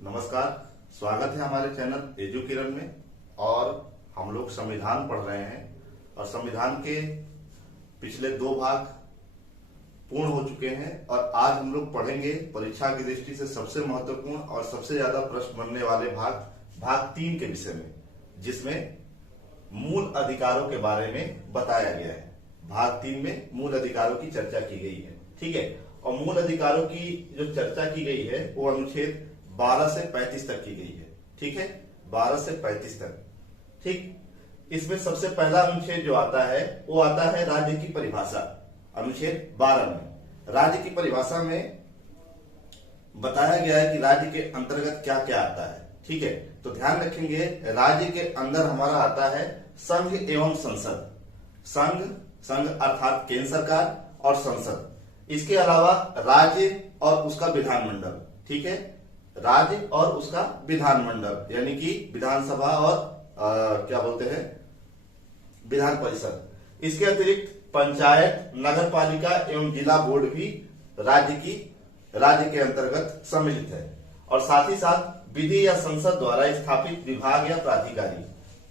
नमस्कार, स्वागत है हमारे चैनल एजू किरण में। और हम लोग संविधान पढ़ रहे हैं और संविधान के पिछले 2 भाग पूर्ण हो चुके हैं और आज हम लोग पढ़ेंगे परीक्षा की दृष्टि से सबसे महत्वपूर्ण और सबसे ज्यादा प्रश्न बनने वाले भाग 3 के विषय में, जिसमें मूल अधिकारों के बारे में बताया गया है। भाग 3 में मूल अधिकारों की चर्चा की गई है, ठीक है। और मूल अधिकारों की जो चर्चा की गई है वो अनुच्छेद 12 से 35 तक की गई है, ठीक है। 12 से 35 तक, ठीक। इसमें सबसे पहला अनुच्छेद जो आता है वो आता है राज्य की परिभाषा। अनुच्छेद 12 में राज्य की परिभाषा में बताया गया है कि राज्य के अंतर्गत क्या क्या आता है, ठीक है। तो ध्यान रखेंगे, राज्य के अंदर हमारा आता है संघ एवं संसद। संघ अर्थात केंद्र सरकार और संसद। इसके अलावा राज्य और उसका विधानमंडल, ठीक है। राज्य और उसका विधानमंडल यानी कि विधानसभा और क्या बोलते हैं, विधान परिषद। इसके अतिरिक्त पंचायत, नगर पालिका एवं जिला बोर्ड भी राज्य के अंतर्गत सम्मिलित है। और साथ ही साथ विधि या संसद द्वारा स्थापित विभाग या प्राधिकारी,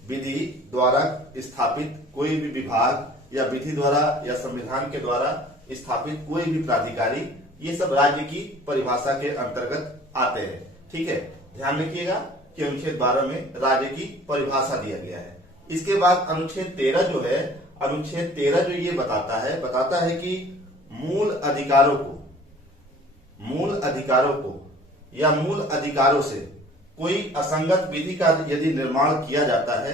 विधि द्वारा स्थापित कोई भी विभाग या विधि द्वारा या संविधान के द्वारा स्थापित कोई भी प्राधिकारी, ये सब राज्य की परिभाषा के अंतर्गत आते हैं, ठीक है। ध्यान रखिएगा कि अनुच्छेद 12 में राज्य की परिभाषा दिया गया है। इसके बाद अनुच्छेद 13 जो है, अनुच्छेद 13 जो ये बताता है कि मूल अधिकारों को या मूल अधिकारों से कोई असंगत विधि का यदि निर्माण किया जाता है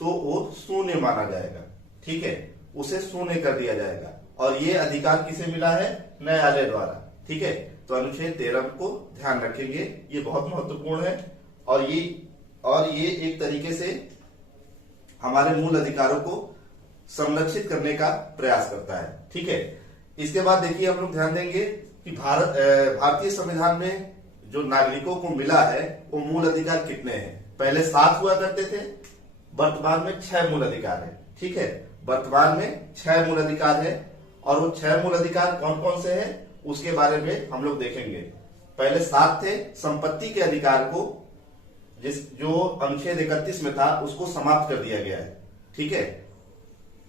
तो वो शून्य माना जाएगा, ठीक है। उसे शून्य कर दिया जाएगा और ये अधिकार किसे मिला है? न्यायालय द्वारा, ठीक है। तो अनुच्छेद 13 को ध्यान रखेंगे, ये बहुत महत्वपूर्ण है और ये एक तरीके से हमारे मूल अधिकारों को संरक्षित करने का प्रयास करता है, ठीक है। इसके बाद देखिए, हम लोग ध्यान देंगे कि भारतीय संविधान में जो नागरिकों को मिला है वो मूल अधिकार कितने हैं। पहले 7 हुआ करते थे, वर्तमान में 6 मूल अधिकार है, ठीक है। वर्तमान में 6 मूल अधिकार है और वो 6 मूल अधिकार कौन कौन से हैं उसके बारे में हम लोग देखेंगे। पहले 7 थे। संपत्ति के अधिकार को जो अनुच्छेद 31 में था उसको समाप्त कर दिया गया है, ठीक है।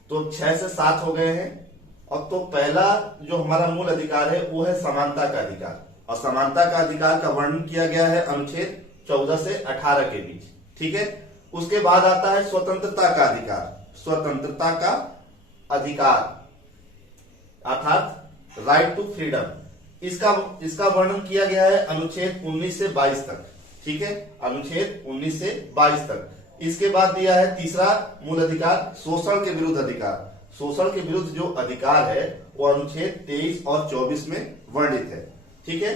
तो 6 से 7 हो गए हैं। और तो पहला जो हमारा मूल अधिकार है वो है समानता का अधिकार, और समानता का अधिकार का वर्णन किया गया है अनुच्छेद 14 से 18 के बीच, ठीक है। उसके बाद आता है स्वतंत्रता का अधिकार। स्वतंत्रता का अधिकार अर्थात राइट टू फ्रीडम, इसका वर्णन किया गया है अनुच्छेद 19 से 22 तक, ठीक है। अनुच्छेद 19 से 22 तक। इसके बाद दिया है तीसरा मूल अधिकार, शोषण के विरुद्ध अधिकार। शोषण के विरुद्ध जो अधिकार है वो अनुच्छेद 23 और 24 में वर्णित है, ठीक है।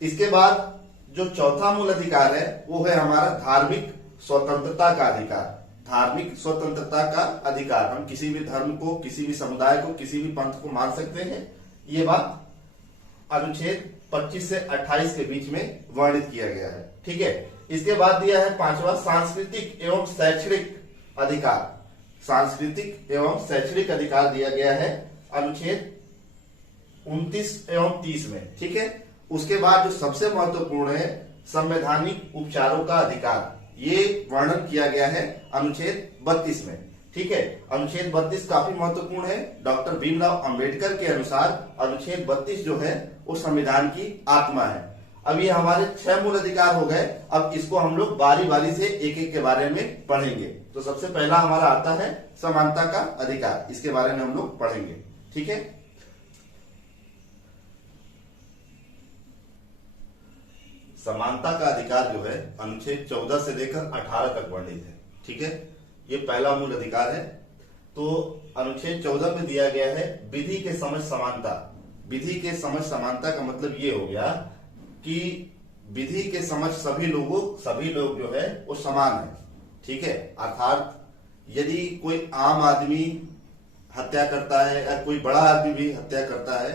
इसके बाद जो चौथा मूल अधिकार है वो है हमारा धार्मिक स्वतंत्रता का अधिकार। धार्मिक स्वतंत्रता का अधिकार, हम किसी भी धर्म को, किसी भी समुदाय को, किसी भी पंथ को मान सकते हैं। ये बात अनुच्छेद 25 से 28 के बीच में वर्णित किया गया है, ठीक है। इसके बाद दिया है 5वां सांस्कृतिक एवं शैक्षणिक अधिकार। सांस्कृतिक एवं शैक्षणिक अधिकार दिया गया है अनुच्छेद 29 एवं 30 में, ठीक है। उसके बाद जो सबसे महत्वपूर्ण है संवैधानिक उपचारों का अधिकार, ये वर्णन किया गया है अनुच्छेद 32 में, ठीक है। अनुच्छेद 32 काफी महत्वपूर्ण है। डॉक्टर भीमराव अंबेडकर के अनुसार अनुच्छेद 32 जो है वो संविधान की आत्मा है। अब ये हमारे 6 मूल अधिकार हो गए। अब इसको हम लोग बारी बारी से एक एक के बारे में पढ़ेंगे। तो सबसे पहला हमारा आता है समानता का अधिकार, इसके बारे में हम लोग पढ़ेंगे, ठीक है। समानता का अधिकार जो है अनुच्छेद 14 से लेकर 18 तक वर्णित है, ठीक है। ये पहला मूल अधिकार है। तो अनुच्छेद 14 में दिया गया है विधि के समझ समानता। विधि के समझ समानता का मतलब ये हो गया कि विधि के समझ सभी लोग जो है वो समान है, ठीक है। अर्थात यदि कोई आम आदमी हत्या करता है या कोई बड़ा आदमी भी हत्या करता है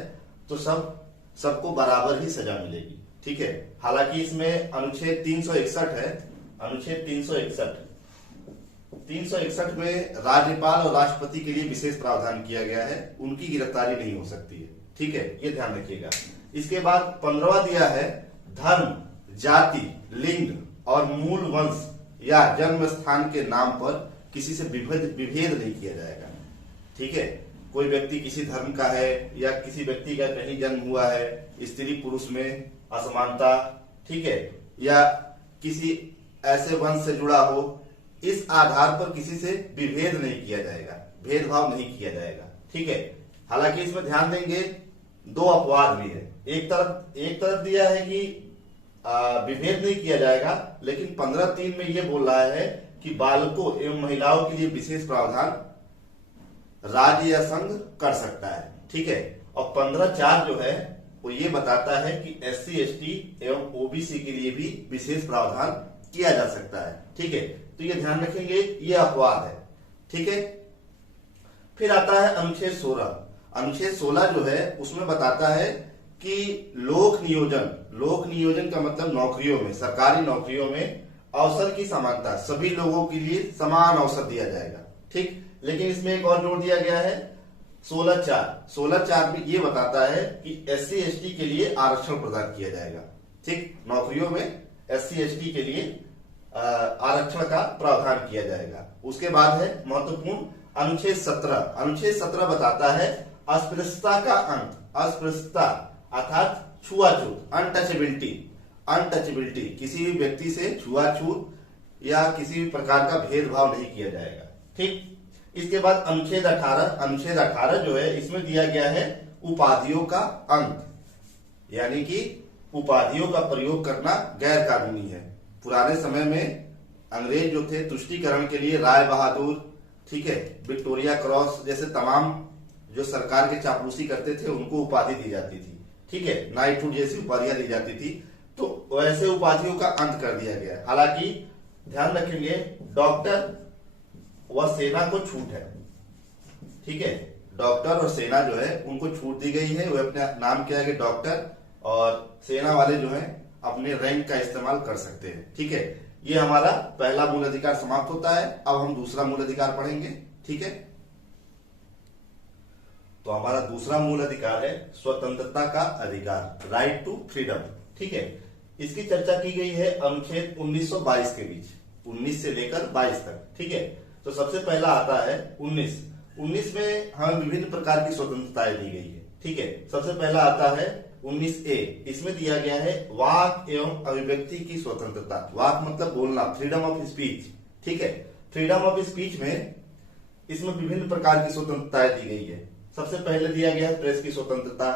तो सबको बराबर ही सजा मिलेगी, ठीक है। हालांकि इसमें अनुच्छेद 361 है। अनुच्छेद 361 में राज्यपाल और राष्ट्रपति के लिए विशेष प्रावधान किया गया है, उनकी गिरफ्तारी नहीं हो सकती है, ठीक है। ये ध्यान रखिएगा। इसके बाद 15वां दिया है धर्म, जाति, लिंग और मूल वंश या जन्म स्थान के नाम पर किसी से विभेद नहीं किया जाएगा। ठीक है, कोई व्यक्ति किसी धर्म का है या किसी व्यक्ति का कहीं जन्म हुआ है, स्त्री पुरुष में असमानता, ठीक है, या किसी ऐसे वंश से जुड़ा हो, इस आधार पर किसी से विभेद नहीं किया जाएगा, भेदभाव नहीं किया जाएगा। ठीक है, हालांकि इसमें ध्यान देंगे दो अपवाद भी है। एक तरफ दिया है कि विभेद नहीं किया जाएगा, लेकिन 15(3) में ये बोल रहा है कि बालकों एवं महिलाओं के लिए विशेष प्रावधान राज्य या संघ कर सकता है। ठीक है, और 15(4) जो है वो ये बताता है कि SC, ST एवं OBC के लिए भी विशेष प्रावधान किया जा सकता है। ठीक है, तो ये ध्यान रखेंगे, ये अपवाद है। ठीक है, फिर आता है अनुच्छेद 16। अनुच्छेद 16 जो है उसमें बताता है कि लोक नियोजन का मतलब नौकरियों में, सरकारी नौकरियों में अवसर की समानता, सभी लोगों के लिए समान अवसर दिया जाएगा। ठीक, लेकिन इसमें एक और जोड़ दिया गया है 16(4) भी ये बताता है कि SC, ST के लिए आरक्षण प्रदान किया जाएगा। ठीक, नौकरियों में SC, ST के लिए आरक्षण का प्रावधान किया जाएगा। उसके बाद है महत्वपूर्ण अनुच्छेद 17। अनुच्छेद 17 बताता है अस्पृश्यता का अंत, अस्पृश्यता अर्थात छुआछूत, अनटचेबिलिटी, किसी भी व्यक्ति से छुआछूत या किसी भी प्रकार का भेदभाव नहीं किया जाएगा। ठीक, इसके बाद अनुच्छेद 18 जो है इसमें दिया गया है उपाधियों का अंत, यानी कि उपाधियों का प्रयोग करना गैर कानूनी है। पुराने समय में अंग्रेज जो थे तुष्टीकरण के लिए राय बहादुर, ठीक है, विक्टोरिया क्रॉस जैसे तमाम जो सरकार के चापलूसी करते थे उनको उपाधि दी जाती थी। ठीक है, नाइटहुड जैसी उपाधियां दी जाती थी, तो वैसे उपाधियों का अंत कर दिया गया। हालांकि ध्यान रखेंगे डॉक्टर व सेना को छूट है। ठीक है, डॉक्टर और सेना जो है उनको छूट दी गई है, वे अपने नाम के आगे डॉक्टर, और सेना वाले जो है अपने रैंक का इस्तेमाल कर सकते हैं। ठीक है, ये हमारा पहला मूल अधिकार समाप्त होता है। अब हम दूसरा मूल अधिकार पढ़ेंगे। ठीक है, तो हमारा दूसरा मूल अधिकार है स्वतंत्रता का अधिकार, राइट टू फ्रीडम। ठीक है, इसकी चर्चा की गई है अनुच्छेद 19 और 22 के बीच, 19 से लेकर 22 तक। ठीक है, तो सबसे पहला आता है 19 में हमें विभिन्न प्रकार की स्वतंत्रताएं दी गई है। ठीक है, सबसे पहला आता है 19A। इसमें दिया गया है वाक एवं अभिव्यक्ति की स्वतंत्रता। वाक मतलब बोलना, फ्रीडम ऑफ स्पीच। ठीक है, फ्रीडम ऑफ स्पीच में इसमें विभिन्न प्रकार की स्वतंत्रताएं दी गई है। सबसे पहले दिया गया है प्रेस की स्वतंत्रता,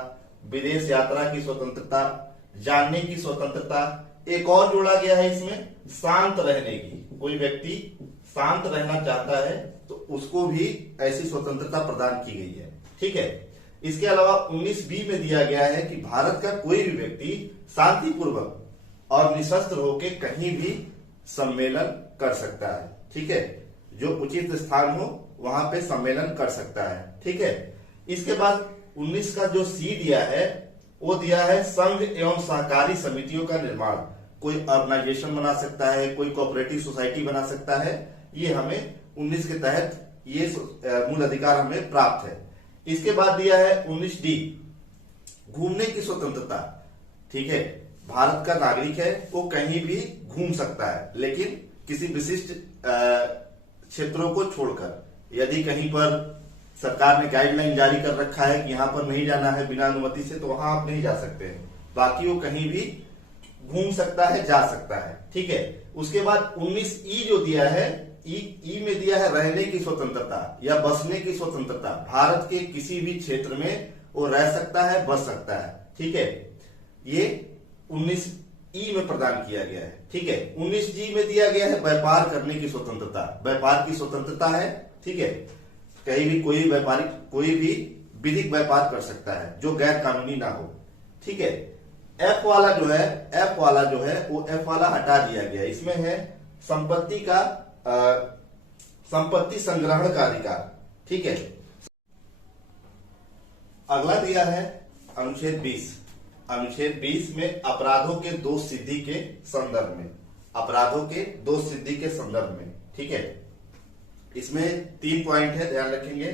विदेश यात्रा की स्वतंत्रता, जानने की स्वतंत्रता। एक और जोड़ा गया है इसमें शांत रहने की, कोई व्यक्ति शांत रहना चाहता है तो उसको भी ऐसी स्वतंत्रता प्रदान की गई है। ठीक है, इसके अलावा 19B में दिया गया है कि भारत का कोई भी व्यक्ति शांतिपूर्वक और निशस्त्र होकर कहीं भी सम्मेलन कर सकता है। ठीक है, जो उचित स्थान हो वहां पे सम्मेलन कर सकता है। ठीक है, इसके बाद 19 का जो C दिया है वो दिया है संघ एवं सहकारी समितियों का निर्माण। कोई ऑर्गेनाइजेशन बना सकता है, कोई कोऑपरेटिव सोसाइटी बना सकता है। ये हमें 19 के तहत ये मूल अधिकार हमें प्राप्त है। इसके बाद दिया है 19D घूमने की स्वतंत्रता। ठीक है, भारत का नागरिक है, वो कहीं भी घूम सकता है, लेकिन किसी विशिष्ट क्षेत्रों को छोड़कर। यदि कहीं पर सरकार ने गाइडलाइन जारी कर रखा है कि यहां पर नहीं जाना है बिना अनुमति से, तो वहां आप नहीं जा सकते हैं। बाकी वो कहीं भी घूम सकता है, जा सकता है। ठीक है, उसके बाद 19E जो दिया है, ई में दिया है रहने की स्वतंत्रता या बसने की स्वतंत्रता। भारत के किसी भी क्षेत्र में वो रह सकता है, बस सकता है। ठीक है, ये 19E में प्रदान किया गया है। ठीक है, 19G में दिया गया है व्यापार करने की स्वतंत्रता, व्यापार की स्वतंत्रता है। ठीक है, कहीं भी कोई व्यापारिक कोई भी विधिक व्यापार कर सकता है जो गैर कानूनी ना हो। ठीक है, F वाला जो है वो F वाला हटा दिया गया। इसमें है संपत्ति संग्रहण का अधिकार। ठीक है, अगला दिया है अनुच्छेद 20। अनुच्छेद 20 में अपराधों के दोष सिद्धि के संदर्भ में, अपराधों के दोष सिद्धि के संदर्भ में। ठीक है, इसमें 3 पॉइंट है, ध्यान रखेंगे।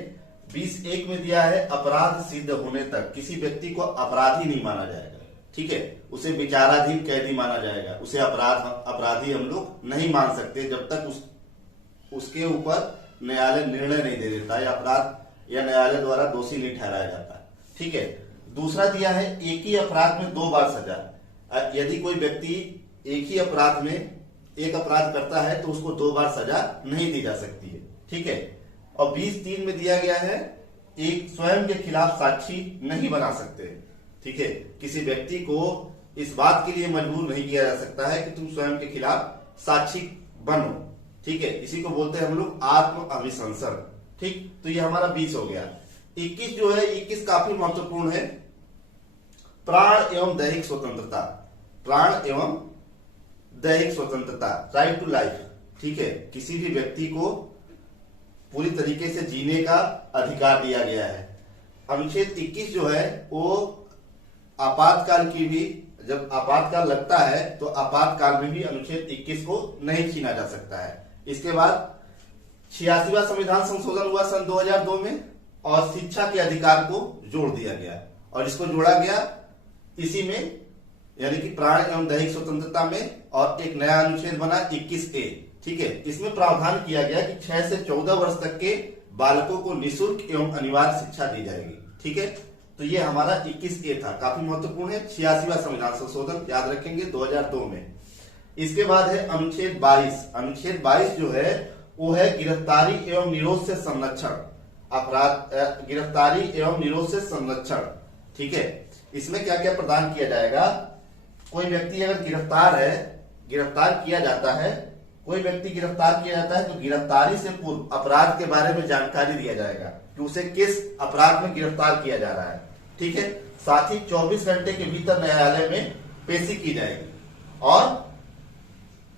20(1) में दिया है अपराध सिद्ध होने तक किसी व्यक्ति को अपराधी नहीं माना जाएगा। ठीक है, उसे विचाराधीन कैदी माना जाएगा, उसे अपराधी हम लोग नहीं मान सकते जब तक उसके ऊपर न्यायालय निर्णय नहीं दे देता या अपराध या न्यायालय द्वारा दोषी नहीं ठहराया जाता। ठीक है, दूसरा दिया है एक ही अपराध में 2 बार सजा। यदि कोई व्यक्ति एक ही अपराध में एक अपराध करता है तो उसको 2 बार सजा नहीं दी जा सकती है। ठीक है, और 20(3) में दिया गया है एक स्वयं के खिलाफ साक्षी नहीं बना सकते। ठीक है, किसी व्यक्ति को इस बात के लिए मजबूर नहीं किया जा सकता है कि तुम स्वयं के खिलाफ साक्षी बनो। ठीक है, इसी को बोलते हैं हम लोग आत्म अभिशंसन। ठीक, तो ये हमारा 20 हो गया। 21 जो है, 21 काफी महत्वपूर्ण है, प्राण एवं दैहिक स्वतंत्रता। प्राण एवं दैहिक स्वतंत्रता, राइट टू लाइफ। ठीक है, किसी भी व्यक्ति को पूरी तरीके से जीने का अधिकार दिया गया है। अनुच्छेद 21 जो है वो आपातकाल की भी, जब आपातकाल लगता है तो आपातकाल में भी अनुच्छेद 21 को नहीं छीना जा सकता है। इसके बाद 86वां संविधान संशोधन हुआ सन 2002 में और शिक्षा के अधिकार को जोड़ दिया गया, और इसको जोड़ा गया इसी में, यानी कि प्राण एवं दैहिक स्वतंत्रता में, और एक नया अनुच्छेद बना 21A। ठीक है, इसमें प्रावधान किया गया कि 6 से 14 वर्ष तक के बालकों को निःशुल्क एवं अनिवार्य शिक्षा दी जाएगी। ठीक है, तो ये हमारा 21A था, काफी महत्वपूर्ण है। 86वां संविधान संशोधन याद रखेंगे 2002 में। इसके बाद है अनुच्छेद 22। अनुच्छेद 22 जो है वो है गिरफ्तारी एवं निरोध से संरक्षण। अपराध गिरफ्तारी एवं निरोध से संरक्षण। ठीक है, इसमें क्या क्या प्रदान किया जाएगा? कोई व्यक्ति अगर गिरफ्तार किया जाता है, कोई व्यक्ति गिरफ्तार किया जाता है तो गिरफ्तारी से पूर्व अपराध के बारे में जानकारी दिया जाएगा कि उसे किस अपराध में गिरफ्तार किया जा रहा है। ठीक है, साथ ही 24 घंटे के भीतर न्यायालय में पेशी की जाएगी, और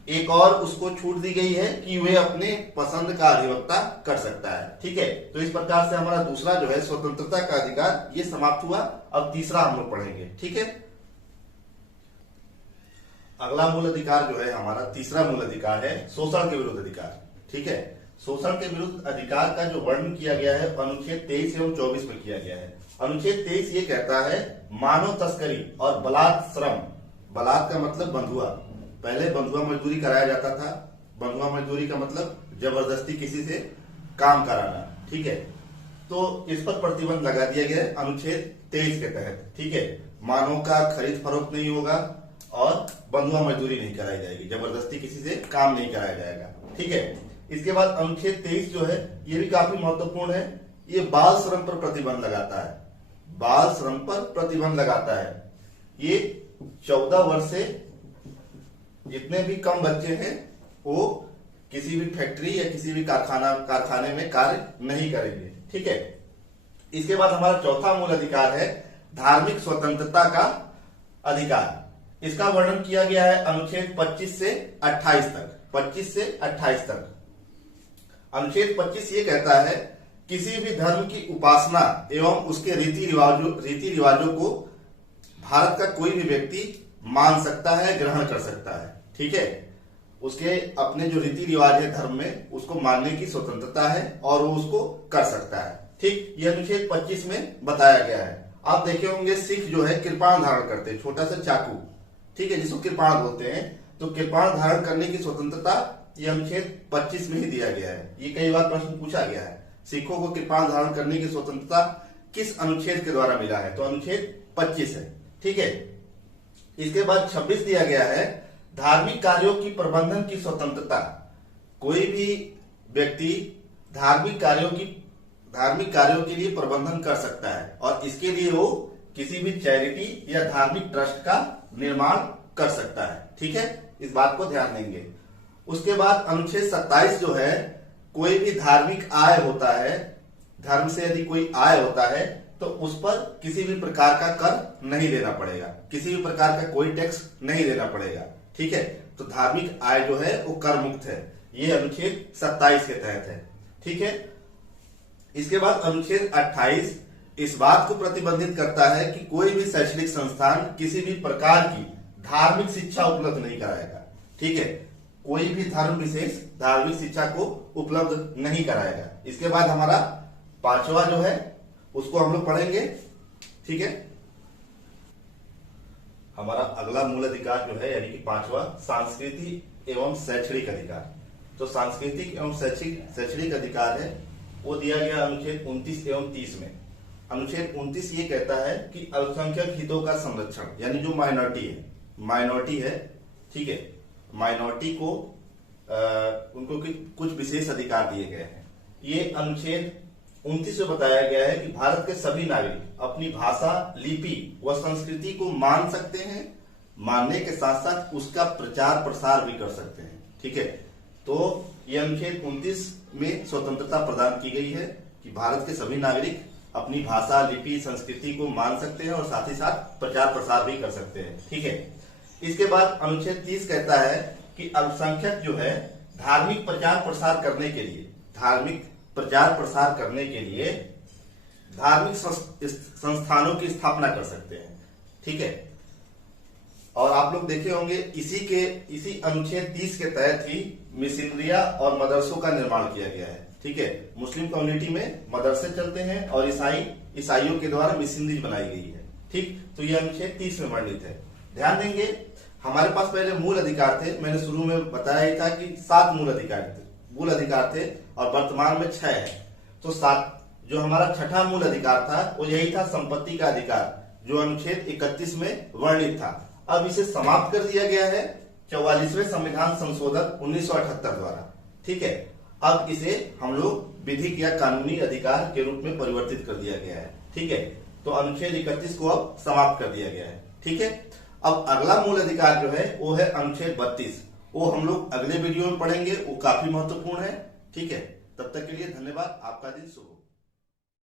एक और उसको छूट दी गई है कि वे अपने पसंद का अधिवक्ता कर सकता है। ठीक है, तो इस प्रकार से हमारा दूसरा जो है स्वतंत्रता का अधिकार ये समाप्त हुआ। अब तीसरा हम लोग पढ़ेंगे। ठीक है, अगला मूल अधिकार जो है हमारा, तीसरा मूल अधिकार है शोषण के विरुद्ध अधिकार। ठीक है, शोषण के विरुद्ध अधिकार का जो वर्णन किया गया है अनुच्छेद 23 एवं 24 में किया गया है। अनुच्छेद 23 ये कहता है मानव तस्करी और बलात् श्रम। बलात् का मतलब बंधुआ, पहले बंधुआ मजदूरी कराया जाता था। बंधुआ मजदूरी का मतलब जबरदस्ती किसी से काम कराना। ठीक है, तो इस पर प्रतिबंध लगा दिया गया है अनुच्छेद 23 के तहत। ठीक है, मानव का खरीद फरोख्त नहीं होगा और बंधुआ मजदूरी नहीं कराई जाएगी, जबरदस्ती किसी से काम नहीं कराया जाएगा। ठीक है, इसके बाद अनुच्छेद 23 जो है ये भी काफी महत्वपूर्ण है, ये बाल श्रम पर प्रतिबंध लगाता है। बाल श्रम पर प्रतिबंध लगाता है। ये 14 वर्ष से जितने भी कम बच्चे हैं वो किसी भी फैक्ट्री या किसी भी कारखाने में कार्य नहीं करेंगे। ठीक है, इसके बाद हमारा चौथा मूल अधिकार है धार्मिक स्वतंत्रता का अधिकार। इसका वर्णन किया गया है अनुच्छेद 25 से 28 तक। 25 से 28 तक अनुच्छेद 25 ये कहता है किसी भी धर्म की उपासना एवं उसके रीति रिवाजों को भारत का कोई भी व्यक्ति मान सकता है, ग्रहण कर सकता है। ठीक है, उसके अपने जो रीति रिवाज है धर्म में उसको मानने की स्वतंत्रता है और वो उसको कर सकता है। ठीक, ये अनुच्छेद 25 में बताया गया है। आप देखे होंगे सिख जो है कृपाण धारण करते हैं, छोटा सा चाकू। ठीक है, जिसको कृपाण बोलते हैं, तो कृपाण धारण करने की स्वतंत्रता ये अनुच्छेद 25 में ही दिया गया है। ये कई बार प्रश्न पूछा गया है, सिखों को कृपाण धारण करने की स्वतंत्रता किस अनुच्छेद के द्वारा मिला है? तो अनुच्छेद 25 है। ठीक है, इसके बाद 26 दिया गया है धार्मिक कार्यों की प्रबंधन की स्वतंत्रता। कोई भी व्यक्ति धार्मिक कार्यों के लिए प्रबंधन कर सकता है और इसके लिए वो किसी भी चैरिटी या धार्मिक ट्रस्ट का निर्माण कर सकता है। ठीक है, इस बात को ध्यान देंगे। उसके बाद अनुच्छेद 27 जो है कोई भी धार्मिक आय होता है, धर्म से यदि कोई आय होता है तो उस पर किसी भी प्रकार का कर नहीं देना पड़ेगा, किसी भी प्रकार का कोई टैक्स नहीं देना पड़ेगा। ठीक है, तो धार्मिक आय जो है वो कर मुक्त है, ये अनुच्छेद 27 के तहत है। ठीक है, इसके बाद अनुच्छेद 28 इस बात को प्रतिबंधित करता है कि कोई भी शैक्षणिक संस्थान किसी भी प्रकार की धार्मिक शिक्षा उपलब्ध नहीं कराएगा। ठीक है, कोई भी धर्म विशेष धार्मिक शिक्षा को उपलब्ध नहीं कराएगा। इसके बाद हमारा पांचवा जो है उसको हम लोग पढ़ेंगे। ठीक है, हमारा अगला मूल अधिकार जो है यानी कि पांचवा सांस्कृतिक एवं शैक्षणिक अधिकार। तो सांस्कृतिक एवं शैक्षणिक अधिकार है वो दिया गया अनुच्छेद 29 एवं 30 में। अनुच्छेद 29 ये कहता है कि अल्पसंख्यक हितों का संरक्षण, यानी जो माइनॉरिटी है, ठीक है, माइनॉरिटी को उनको कुछ विशेष अधिकार दिए गए हैं। ये अनुच्छेद 29 में बताया गया है कि भारत के सभी नागरिक अपनी भाषा, लिपि व संस्कृति को मान सकते हैं, मानने के साथ साथ उसका प्रचार प्रसार भी कर सकते हैं। ठीक है, तो ये अनुच्छेद 29 में स्वतंत्रता प्रदान की गई है कि भारत के सभी नागरिक अपनी भाषा, लिपि, संस्कृति को मान सकते हैं और साथ ही साथ प्रचार प्रसार भी कर सकते हैं। ठीक है, इसके बाद अनुच्छेद 30 कहता है कि अल्पसंख्यक जो है धार्मिक प्रचार प्रसार करने के लिए धार्मिक संस्थानों की स्थापना कर सकते हैं। ठीक है, और आप लोग देखे होंगे इसी अनुच्छेद 30 के तहत ही मिशनरिया और मदरसों का निर्माण किया गया है। ठीक है, मुस्लिम कम्युनिटी में मदरसे चलते हैं और ईसाइयों के द्वारा मिशनरी बनाई गई है। ठीक, तो यह अनुच्छेद 30 में वर्णित है। ध्यान देंगे, हमारे पास पहले मूल अधिकार थे, मैंने शुरू में बताया ही था कि 7 मूल अधिकार थे और वर्तमान में 6 है। तो 7 जो हमारा छठा मूल अधिकार था वो यही था, संपत्ति का अधिकार, जो अनुच्छेद 31 में वर्णित था। अब इसे समाप्त कर दिया गया है 44वें संविधान संशोधन 1978 द्वारा। ठीक है, अब इसे हम लोग विधिक या कानूनी अधिकार के रूप में परिवर्तित कर दिया गया है। ठीक है, तो अनुच्छेद 31 को अब समाप्त कर दिया गया है। ठीक है, अब अगला मूल अधिकार जो है वो है अनुच्छेद 32। वो हम लोग अगले वीडियो में पढ़ेंगे, वो काफी महत्वपूर्ण है। ठीक है, तब तक के लिए धन्यवाद। आपका दिन शुभ हो।